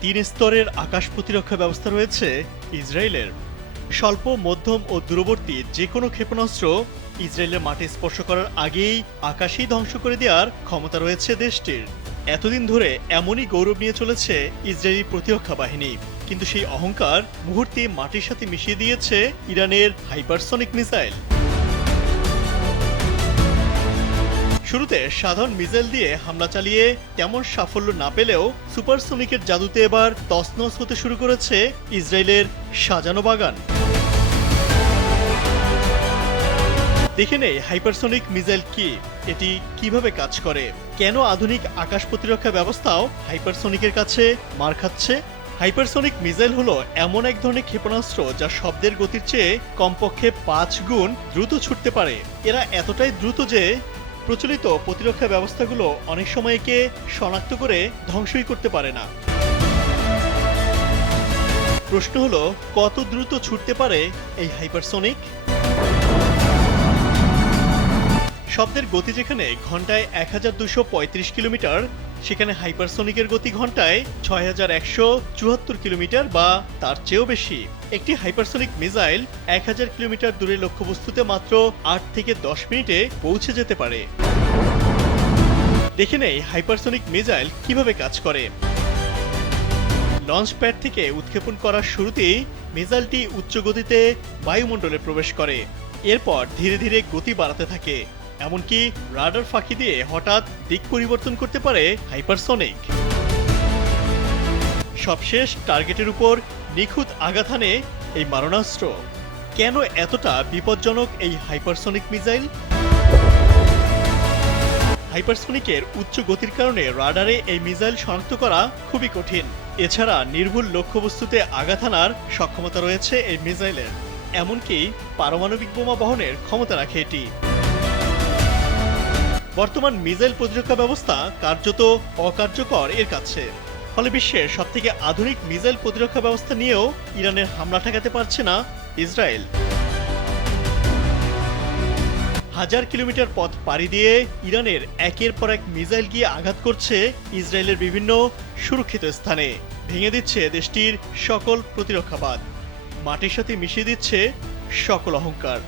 তিন স্তরের আকাশ প্রতিরক্ষা ব্যবস্থা রয়েছে ইসরায়েলের। স্বল্প, মধ্যম ও দূরবর্তী যে কোনো ক্ষেপণাস্ত্র ইসরায়েলের মাটি স্পর্শ করার আগেই আকাশেই ধ্বংস করে দেওয়ার ক্ষমতা রয়েছে দেশটির। এতদিন ধরে এমনই গৌরব নিয়ে চলেছে ইসরায়েলি প্রতিরক্ষা বাহিনী। কিন্তু সেই অহংকার মুহূর্তে মাটির সাথে মিশিয়ে দিয়েছে ইরানের হাইপারসনিক মিসাইল। শুরুতে সাধারণ মিসাইল দিয়ে হামলা চালিয়ে তেমন সাফল্য না পেলেও সুপারসোনিকের জাদুতে এবার তছনছ হতে শুরু করেছে ইসরায়েলের সাজানো বাগান। দেখে নেই হাইপারসনিক মিসাইল কি, এটি কীভাবে কাজ করে, কেন আধুনিক আকাশ প্রতিরক্ষা ব্যবস্থাও হাইপারসনিকের কাছে মার খাচ্ছে? হাইপারসনিক মিসাইল হলো এমন এক ধরনের ক্ষেপণাস্ত্র যা শব্দের গতির চেয়ে কমপক্ষে পাঁচ গুণ দ্রুত ছুটতে পারে। এরা এতটাই দ্রুত যে প্রচলিত প্রতিরক্ষা ব্যবস্থাগুলো অনেক সময় একে শনাক্ত করে ধ্বংসই করতে পারে না। প্রশ্ন হলো, কত দ্রুত ছুটতে পারে এই হাইপারসোনিক? শব্দের গতি যেখানে ঘন্টায় এক কিলোমিটার সেখানে হাইপারসনিকের গতি ঘন্টায় ছয় হাজার একশো চুয়াত্তর কিলোমিটার বা তার চেয়েও বেশি। একটি হাইপারসনিক মিসাইল এক হাজার কিলোমিটার দূরে লক্ষ্যবস্তুতে মাত্র আট থেকে দশ মিনিটে পৌঁছে যেতে পারে। দেখে নেই হাইপারসনিক মিসাইল কীভাবে কাজ করে। লঞ্চ প্যাড থেকে উৎক্ষেপণ করার শুরুতেই মিসাইলটি উচ্চ গতিতে বায়ুমণ্ডলে প্রবেশ করে। এরপর ধীরে ধীরে গতি বাড়াতে থাকে। এমনকি রাডার ফাঁকি দিয়ে হঠাৎ দিক পরিবর্তন করতে পারে হাইপারসনিক। সবশেষ টার্গেটের উপর নিখুঁত আঘাত এই মারণাস্ত্র। কেন এতটা বিপজ্জনক এই হাইপারসনিক মিসাইল? হাইপারসনিকের উচ্চ গতির কারণে রাডারে এই মিসাইল শনাক্ত করা খুবই কঠিন। এছাড়া নির্ভুল লক্ষ্যবস্তুতে আঘাত হানার সক্ষমতা রয়েছে এই মিসাইলের। এমনকি পারমাণবিক বোমা বহনের ক্ষমতা রাখে এটি। বর্তমান মিসাইল প্রতিরক্ষা ব্যবস্থা কার্যত অকার্যকর এর কাছে। ফলে বিশ্বের সবথেকে আধুনিক মিসাইল প্রতিরক্ষা ব্যবস্থা নিয়েও ইরানের হামলা ঠেকাতে পারছে না ইসরায়েল। হাজার কিলোমিটার পথ পাড়ি দিয়ে ইরানের একের পর এক মিসাইল গিয়ে আঘাত করছে ইসরায়েলের বিভিন্ন সুরক্ষিত স্থানে। ভেঙে দিচ্ছে দেশটির সকল প্রতিরক্ষাবাদ। মাটির সাথে মিশিয়ে দিচ্ছে সকল অহংকার।